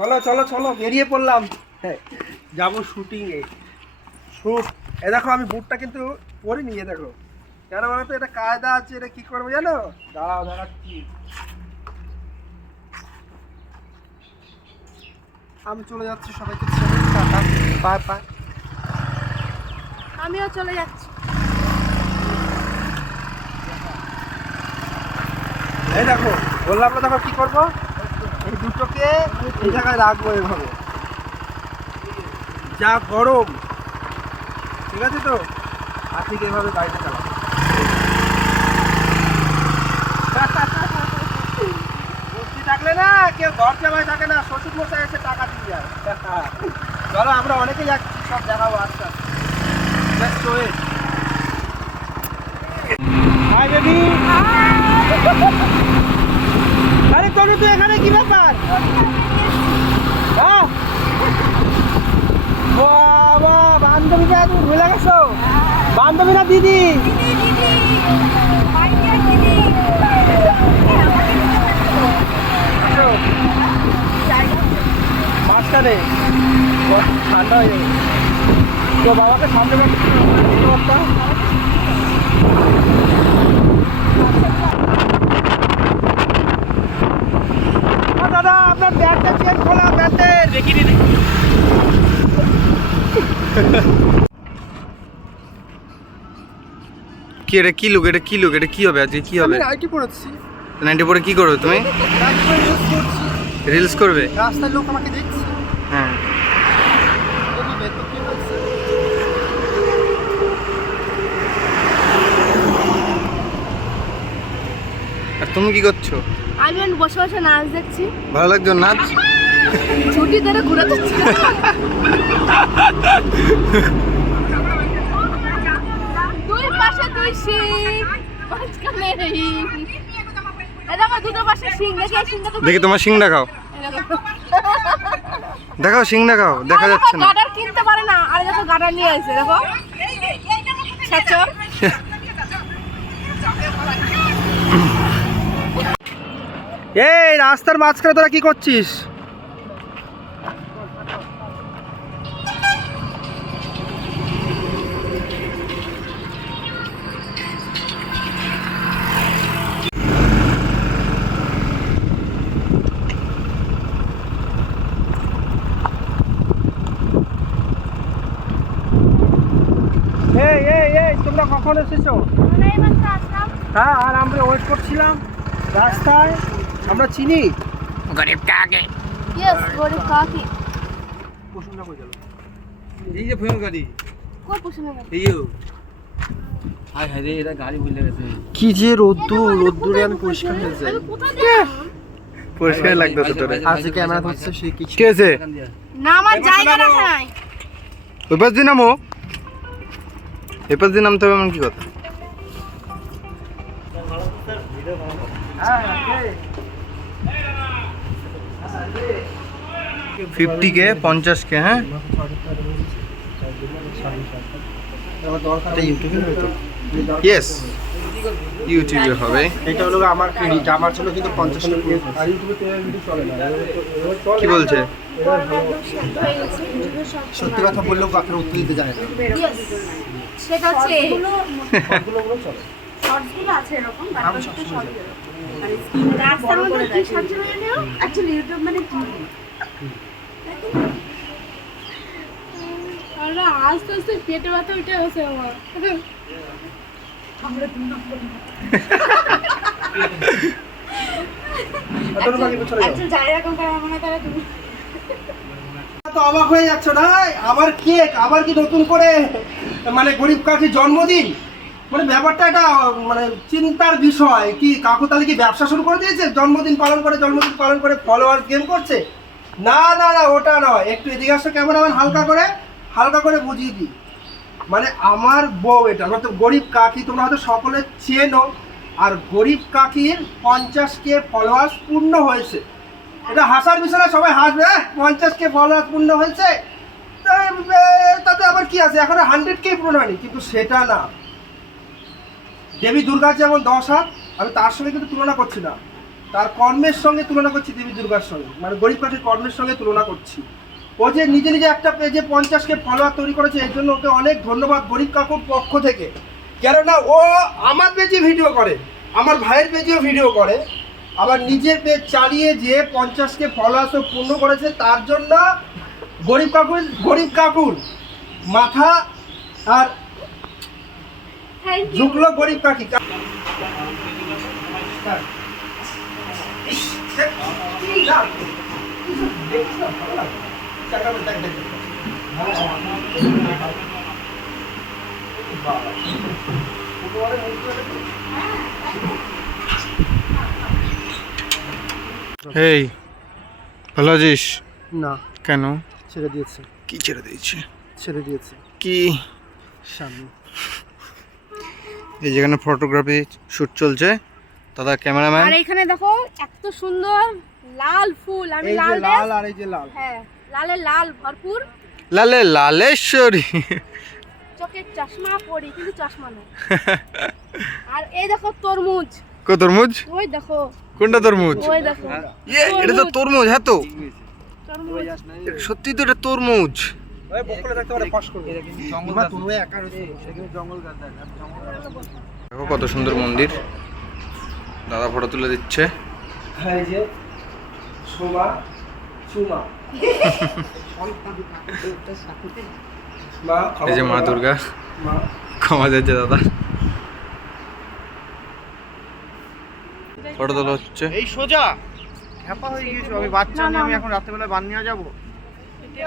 চলো চলো চলো বেরিয়ে পড়লাম। হ্যাঁ, যাব শুটিংয়ে শুট এ দেখো আমি বুটটা কিন্তু পরিনি এ দেখো। কেন বলো তো এটা কায়দা আছে এটা কি করব জানো? দাঁড়াও দাঁড়াচ্ছি। আমি চলে যাচ্ছি সবাইকে বাই বাই আমিও চলে যাচ্ছি। এই দেখো বললাম না দেখো কি করব? দুটোকে এই জায়গায় রাখব এভাবে। যা গরম, ঠিক আছে তো? আর ঠিক এভাবে গাড়িটা চালাবো। থাকলে না কেউ ঘর চালায় থাকে না শ্বশুর মশাই এসে টাকা দিয়ে যায়। চলো, আমরা অনেকে যাচ্ছি, সব দেখাবো আস্তে আস্তে Let's do তনু, তুই এখানে কি ব্যাপার? বাবা, বান্ধবীকে তুমি ভুলে গেছো? বান্ধবী না দিদি মাঝখানে ঠান্ডা হয়ে তো বাবাকে সামনে বাবা ও দাদা চেন খোলা দেখি কি এটা কি লুক এটা কি লুক এটা কি হবে আজকে? কি হবে? আইটি পড়াচ্ছি নাইনটি পরে কি করবে তুমি? রিলস করবে? রাস্তার লোক আমাকে দেখছে। হ্যাঁ দেখবে তো কি হয়েছে আর তুমি কি করছ আমি এখন বসে বসে নাচ দেখছি ভালো লাগছে নাচ ছুটি ধরে ঘুরে যাচ্ছি দুই পাশে দুই শিং মাঝখানে দুটো পাশে শিং দেখি দেখি তোমার সিং দেখাও দেখো। দেখাও সিং দেখাও দেখা যাচ্ছে না গাডার কিনতে পারে না আর দেখো গাডার নিয়ে আসছে দেখো ছাচর এই রাস্তার মাঝখানে তোরা কি করছিস? এই এই এই তোমরা কখন এসেছ? হ্যাঁ আর আমরা ওয়েট করছিলাম রাস্তায়। আমরা চিনি। গরিব কাকে? ইয়েস গরিব কাকি? পশুটা কই গেল? এই যে ফোন গাড়ি। কই পুষনে গেল এই হাই হাই রে এটা গাড়ি ভুলে গেছে। কি যে রোদ্দুর রোদ্দুরে আমি পরিষ্কার হয়ে কোথায় দিলাম পরিষ্কার লাগতেছে তোরে আজ ক্যামেরা ধরছে সে কি কি আছে? না আমার জায়গা রাখা নাই। ওই পাশ দিয়ে নামো এই পাশ দিয়ে নামতে হবে এমন কি? কথা ফিফটি কে পঞ্চাশ কে হ্যাঁ? ইয়েস ইউটিউবে হবে। এটা হলো আমার ক্রেডিট আমার ছিল কিন্তু পঞ্চাশ কি। বলছে? সত্যি কথা বললেও কাকের উত্তর দিতে যায় না। সেটা হচ্ছে। রাস্তার মধ্যে কি অ্যাকচুয়ালি ইউটিউব মানে কি? আস্তে আস্তে পেটে ব্যথা উঠে গেছে আমার। তারা তুমি তো অবাক হয়ে যাচ্ছ না আবার কেক আবার কি নতুন করে মানে গরিব কাকির জন্মদিন? মানে ব্যাপারটা একটা মানে চিন্তার বিষয়। কি কাকু তাহলে কি ব্যবসা শুরু করে দিয়েছে? জন্মদিন পালন করে জন্মদিন পালন করে ফলোয়ার গেম করছে? না না না, ওটা নয়। একটু এদিকে আসো ক্যামেরাম্যান হালকা করে হালকা করে বুঝিয়ে দিই। মানে আমার বউ এটা, আমরা তো গরিব কাকি, তোমরা হয়তো সকলে চেনো। আর গরিব কাকির পঞ্চাশ কে ফলোয়ার্স পূর্ণ হয়েছে। এটা হাসার বিষয় সবাই হাসবে পঞ্চাশ কে ফলোয়ার পূর্ণ হয়েছে? তাতে আবার কি আছে? এখন হান্ড্রেড কে পূর্ণ হয়নি, কিন্তু সেটা না। দেবী দুর্গার যেমন দশ হাত আমি তার সঙ্গে কিন্তু তুলনা করছি না। তার কর্মের সঙ্গে তুলনা করছি দেবী দুর্গার সঙ্গে। মানে গরিব কাঠের কর্মের সঙ্গে তুলনা করছি। ও যে নিজে নিজে একটা পেজে পঞ্চাশকে ফলোয়ার তৈরি করেছে এর জন্য ওকে অনেক ধন্যবাদ গরিব কাকুর পক্ষ থেকে। কেননা ও আমার পেজে ভিডিও করে আমার ভাইয়ের পেজেও ভিডিও করে। আবার নিজের পেজ চালিয়ে যে পঞ্চাশকে ফলোয়ার্স পূর্ণ করেছে তার জন্য গরিব কাকুর গরিব কাকুর মাথা আর ঝুঁকলো গরিব কাকি এই ভালো আছিস? না। কেন? ছেড়ে দিয়েছে। কি ছেড়ে দিয়েছে? ছেড়ে দিয়েছে। কি? সামনে এই যেখানে ফটোগ্রাফি শ্যুট চলছে দাদা ক্যামেরাম্যান? আর এখানে দেখো এত সুন্দর লাল ফুল আমি লাল লাল আর এই যে লাল। হ্যাঁ লালে লাল ভরপুর। লালে লালেশ্বরী। চোখে চশমা পরি কিন্তু চশমা নেই আর এই দেখো তরমুজ। কো তরমুজ? ওই দেখো। কোনটা তরমুজ? ওই দেখো। ইয়ে এটা তো তরমুজ হ্যাঁ তো। তরমুজ। সত্যি তো এটা তরমুজ। ওই বকলে থাকতে পারে ফস করবে। জঙ্গল এবার তুমি একা রয়েছে সেখানে জঙ্গল গাছ দেখ আর জঙ্গল গাছ। দেখো কত সুন্দর মন্দির। দাদা ফটো তুলে দিচ্ছে। হ্যাঁ এই যে সোমা সুমা। মা এই যে মা দুর্গা। ক্ষমা যাচ্ছে দাদা। ফটো তোলা হচ্ছে। এই সোজা। হ্যাপা হয়ে গিয়েছো আমি বাচ্চা নিয়ে আমি এখন রাত্রেবেলা বান নিয়ে যাব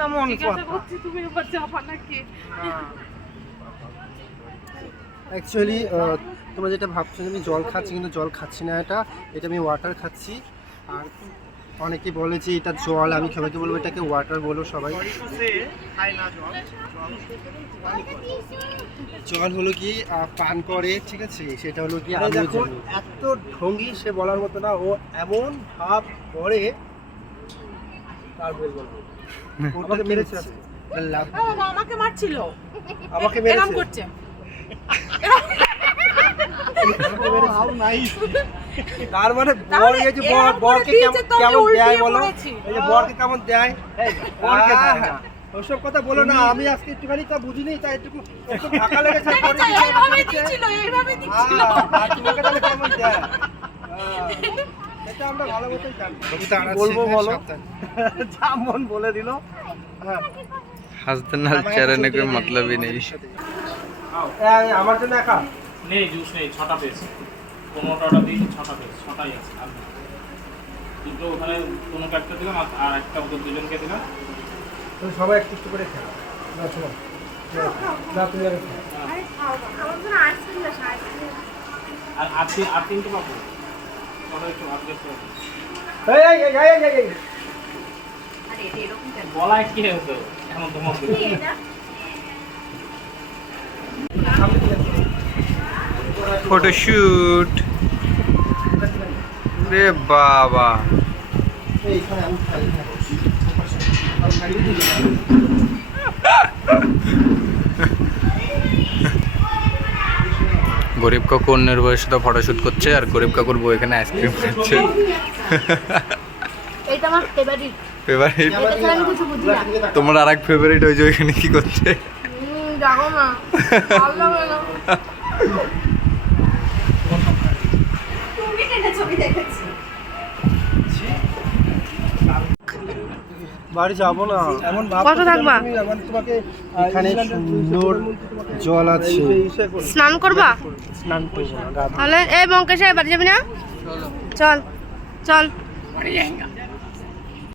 এমন কথা তুমি এবার যাবা নাকি? অ্যাকচুয়ালি তোমরা যেটা ভাবছ যে আমি জল খাচ্ছি কিন্তু জল খাচ্ছি না এটা এটা আমি ওয়াটার খাচ্ছি। আর অনেকে বলে যে এটা জল আমি সবাইকে বলব এটাকে ওয়াটার বলো সবাই। জল হলো কি পান করে ঠিক আছে? সেটা হলো কি দেখো এত ঢঙ্গি সে বলার মতো না ও এমন ভাব করে তার বলব ওটাকে মেরেছে আমাকে মারছিল। আমাকে মেরেছে। করছে। তার মানে বর এই যে বর বরকে কেমন আমি দেয় বলো? এই যে বরকে কেমন দেয়? বরকে দেয় না। ওসব কথা বলো না আমি আজকে একটুখানি তা বুঝিনি তাই একটু একটু ফাঁকা লেগেছে পরে দেখেছ, দিয়েছে, এইভাবে দিয়েছে। এইভাবে দিচ্ছিল। আর তোমাকে তাহলে কেমন দেয়? এটা আমরা ভালো মতোই জানি। বলব বলো? যা মন বলে দিল। হ্যাঁ। হাসতে না চেহারা নাকি মতলবই নেই। আমার জন্য একা নেই জুস নেই ছটা পেয়েছ পনেরোটা অর্ডার দিয়েছি ছটা পেয়েছি ছটাই আছে আর দুটো ওখানে কোনো একটা দিলাম আর- আর একটা ওদের দুজনকে দিলাম। তুমি সবাই একটু একটু করে খেলো না শোনো। না তুমি না আইসক্রিম আর আর তিন আর তিনটে পাবো? ছটা একটু আপডেট করে। এই, এই, এই, এই, এই, এই, এই। কি হতো এখন তোমার কি এটা ফটোশুট। রে বাবা। গরিব কাকু অন্যের বউয়ের সাথে ফটোশুট করছে আর গরিব কাকুর বউ এখানে আইসক্রিম খাচ্ছে। ফেভারিট তোমার আর এক ফেভারিট ওই যে ওইখানে কি করছে? না। ছবি দেখেছি। বাড়ি যাব না। এমন কত থাকবা? তোমাকে এখানে সুন্দর জল আছে। স্নান করবা? স্নান করব না। তাহলে এই বঙ্কেশ বাড়ি যাবি না? চল। চল